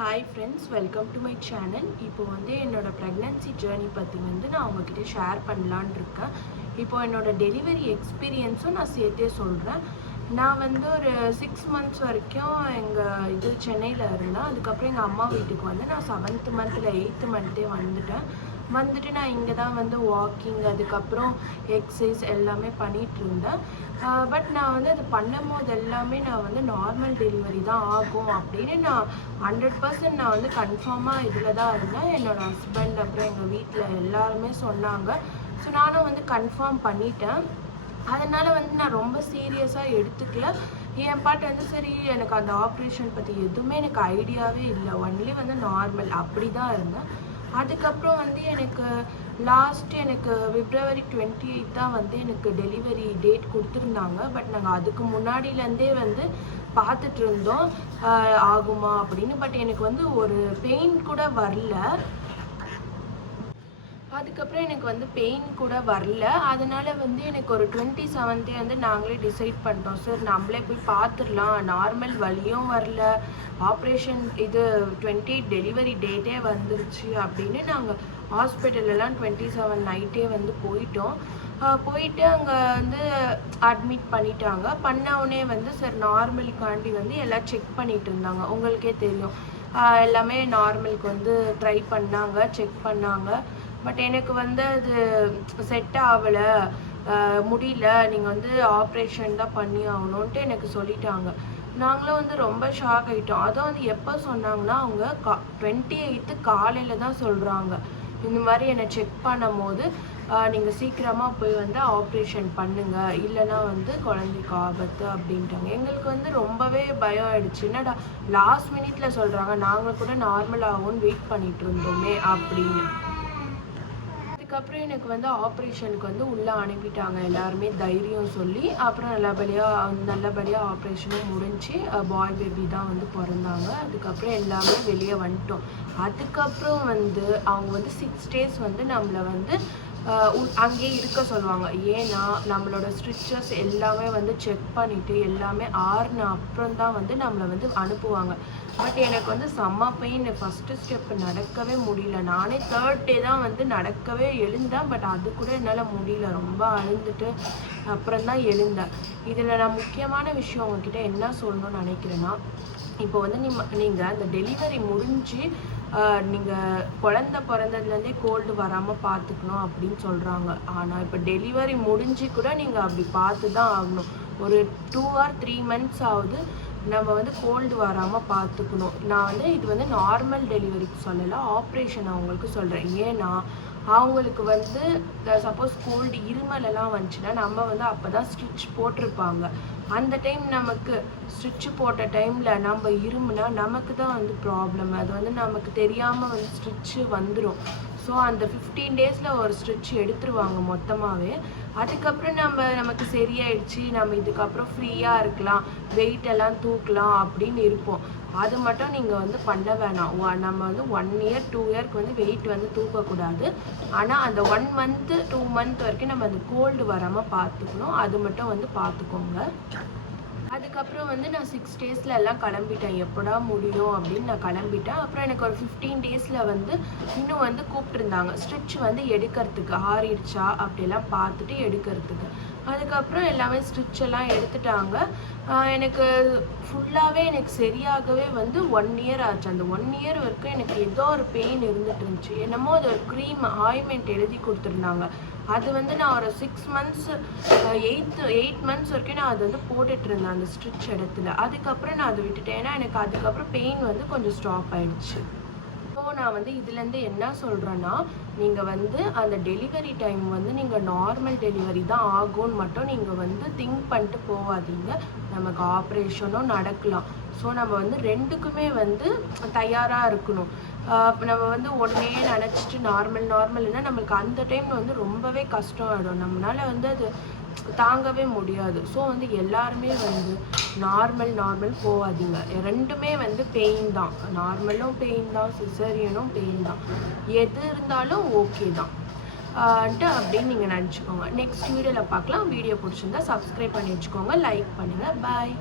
Hi friends, welcome to my channel. இப்போ என்னோடய pregnancy journey பற்றி நான் உங்ககிட்ட ஷேர் பண்ணலான் இருக்கேன். இப்போ என்னோடய டெலிவரி எக்ஸ்பீரியன்ஸும் நான் சேர்த்தே சொல்கிறேன். நான் ஒரு 6 மந்த்ஸ் வரைக்கும் எங்கள் சென்னையில் இருந்தேன். அதுக்கப்புறம் எங்கள் அம்மா வீட்டுக்கு நான் 7th மந்தில் 8th மந்த்தே வந்துட்டு நான் இங்கே தான் வாக்கிங், அதுக்கப்புறம் எக்ஸசைஸ் எல்லாமே பண்ணிகிட்டு இருந்தேன். பட் நான் அது பண்ணும்போது எல்லாமே நான் நார்மல் டெலிவரி தான் ஆகும் அப்படின்னு நான் 100% நான் கன்ஃபார்மாக இதில் தான் இருந்தேன். என்னோடய ஹஸ்பண்ட் அப்புறம் எங்கள் வீட்டில் எல்லாருமே சொன்னாங்க. ஸோ நானும் கன்ஃபார்ம் பண்ணிட்டேன். அதனால் நான் ரொம்ப சீரியஸாக எடுத்துக்கல. என் பாட்டு சரி, எனக்கு அந்த ஆப்ரேஷன் பற்றி எதுவுமே எனக்கு ஐடியாவே இல்லை. ஒன்லி நார்மல் அப்படி தான் இருந்தேன். அதுக்கப்புறம் எனக்கு எனக்கு February 28 தான் எனக்கு டெலிவரி டேட் கொடுத்துருந்தாங்க. பட் நாங்கள் அதுக்கு முன்னாடியிலேருந்தே பார்த்துட்டு இருந்தோம் ஆகுமா அப்படின்னு. பட் எனக்கு ஒரு பெயின் கூட வரல. அதுக்கப்புறம் எனக்கு பெயின் கூட வரல. அதனால் எனக்கு ஒரு 27th நாங்களே டிசைட் பண்ணிட்டோம். சார், நம்மளே போய் பார்த்துடலாம், நார்மல் வலியும் வரல, ஆப்ரேஷன் இது 28 டெலிவரி டேட்டே வந்துருச்சு அப்படின்னு நாங்கள் ஹாஸ்பிட்டலெலாம் 27 நைட்டே போயிட்டோம். போயிட்டு அங்கே அட்மிட் பண்ணிட்டாங்க. பண்ணவுடனே சார் நார்மலுக்காண்டி எல்லாம் செக் பண்ணிகிட்டு இருந்தாங்க. உங்களுக்கே தெரியும், எல்லாமே நார்மலுக்கு ட்ரை பண்ணாங்க, செக் பண்ணாங்க. பட் எனக்கு அது செட் ஆகலை, முடியல, நீங்கள் ஆப்ரேஷன் தான் பண்ணி ஆகணுன்ட்டு எனக்கு சொல்லிட்டாங்க. நாங்களும் ரொம்ப ஷாக் ஆகிட்டோம். அதுவும் எப்போ சொன்னாங்கன்னா, அவங்க 28 காலையில் தான் சொல்கிறாங்க. இந்த மாதிரி என்னை செக் பண்ணும் போது நீங்கள் சீக்கிரமாக போய் ஆப்ரேஷன் பண்ணுங்கள், இல்லைன்னா குழந்தைக்கு ஆபத்து அப்படின்ட்டாங்க. எங்களுக்கு ரொம்பவே பயம் ஆயிடுச்சு. என்னடா லாஸ்ட் மினிட்ல சொல்கிறாங்க, நாங்கள் கூட நார்மல் ஆகும்னு வெயிட் பண்ணிட்டு இருந்தோமே அப்படின்னு. அதுக்கப்புறம் எனக்கு ஆப்ரேஷனுக்கு உள்ளே அனுப்பிட்டாங்க எல்லாருமே தைரியம் சொல்லி. அப்புறம் நல்லபடியாக ஆப்ரேஷனும் முடிஞ்சு பாய் பேபி தான் பிறந்தாங்க. அதுக்கப்புறம் எல்லாமே வெளியே வந்துட்டோம். அதுக்கப்புறம் அவங்க 6 days நம்மளை அங்கேயே இருக்க சொல்லுவாங்க. ஏன்னா நம்மளோட ஸ்டிச்சஸ் எல்லாமே செக் பண்ணிவிட்டு எல்லாமே ஆறுன அப்புறம் தான் நம்மளை அனுப்புவாங்க. பட் எனக்கு செம்ம பெயின். ஃபஸ்ட்டு ஸ்டெப் நடக்கவே முடியல. நானே 3rd day தான் நடக்கவே எழுந்தேன். பட் அது கூட என்னால் முடியல. ரொம்ப அழுந்துட்டு அப்புறம் தான் எழுந்தேன். இதில் நான் முக்கியமான விஷயம் உங்ககிட்ட என்ன சொல்லணும்னு நினைக்கிறேன்னா, இப்போ நீங்கள் அந்த டெலிவரி முடிஞ்சு நீங்கள் குழந்த பிறந்ததுலேருந்தே கோல்டு வராமல் பார்த்துக்கணும் அப்படின்னு சொல்கிறாங்க. ஆனால் இப்போ டெலிவரி முடிஞ்சு கூட நீங்கள் அப்படி பார்த்து தான் ஆகணும். ஒரு 2 or 3 months ஆகுது நம்ம கோல்டு வராமல் பார்த்துக்கணும். நான் இது நார்மல் டெலிவரிக்கு சொல்லலை, ஆப்ரேஷன் அவங்களுக்கு சொல்கிறேன். ஏன்னா அவங்களுக்கு சப்போஸ் கோல்டு இருமலெல்லாம் வந்துச்சுன்னா நம்ம அப்போ தான் ஸ்டிச் போட்டிருப்பாங்க. அந்த டைம் நமக்கு ஸ்டிச் போட்ட டைமில் நம்ம இருமுனா நமக்கு தான் ப்ராப்ளம். அது நமக்கு தெரியாமல் ஸ்டிச்சு வந்துடும். ஸோ அந்த 15 days ஒரு ஸ்டிச் எடுத்துருவாங்க மொத்தமாகவே. அதுக்கப்புறம் நமக்கு சரியாயிடுச்சு, நம்ம இதுக்கப்புறம் ஃப்ரீயாக இருக்கலாம், வெயிட் எல்லாம் தூக்கலாம் அப்படின்னு இருப்போம். அது மட்டும் நீங்கள் பண்ண வேணாம். நம்ம 1 year 2 yearக்கு வெயிட் தூக்கக்கூடாது. ஆனால் அந்த 1 month 2 month வரைக்கும் நம்ம அந்த கோல்டு வராமல் பார்த்துக்கணும். அது மட்டும் பார்த்துக்கோங்க. அதுக்கப்புறம் நான் 6 daysல எல்லாம் கிளம்பிட்டேன். எப்படா முடியும் அப்படின்னு நான் கிளம்பிட்டேன். அப்புறம் எனக்கு ஒரு 15 daysல இன்னும் கூப்பிட்டுருந்தாங்க ஸ்டிச் எடுக்கிறதுக்கு, ஆறிடுச்சா அப்படியெல்லாம் பார்த்துட்டு எடுக்கிறதுக்கு. அதுக்கப்புறம் எல்லாமே ஸ்டிச் எல்லாம் எடுத்துட்டாங்க. எனக்கு ஃபுல்லாகவே எனக்கு சரியாகவே 1 year ஆச்சு. அந்த 1 year வரைக்கும் எனக்கு ஏதோ ஒரு பெயின் இருந்துட்டு இருந்துச்சு. என்னமோ அது ஒரு க்ரீம் ஆயின்மெண்ட் எழுதி கொடுத்துருந்தாங்க. அது நான் ஒரு 6 months 8 months வரைக்கும் நான் அது போட்டுட்டு இருந்தேன் அந்த ஸ்டிச் இடத்துல. அதுக்கப்புறம் நான் அதை விட்டுட்டேன். ஏன்னா எனக்கு அதுக்கப்புறம் பெயின் கொஞ்சம் ஸ்டாப் ஆயிடுச்சு. ஸோ நான் இதுலேருந்து என்ன சொல்கிறேன்னா, நீங்கள் அந்த டெலிவரி டைம் நீங்கள் நார்மல் டெலிவரி தான் ஆகும்னு மட்டும் நீங்கள் திங்க் பண்ணிட்டு போகாதீங்க. நமக்கு ஆப்ரேஷனும் நடக்கலாம். ஸோ நம்ம ரெண்டுக்குமே தயாராக இருக்கணும். நம்ம ஒன்றே நினச்சிட்டு நார்மல்னா நம்மளுக்கு அந்த டைமில் ரொம்பவே கஷ்டம் ஆகிடும். நம்மளால் அது தாங்கவே முடியாது. ஸோ எல்லாருமே நார்மல் போகாதீங்க. ரெண்டுமே பெயின் தான். நார்மலும் பெயின் தான், சிசேரியனும் பெயின் தான். எது இருந்தாலும் ஓகே தான் அப்படின்னு நீங்கள் நினச்சிக்கோங்க. நெக்ஸ்ட் வீடியோவில் பார்க்கலாம். வீடியோ பிடிச்சிருந்தா சப்ஸ்கிரைப் பண்ணி வச்சுக்கோங்க, லைக் பண்ணுங்கள். பாய்.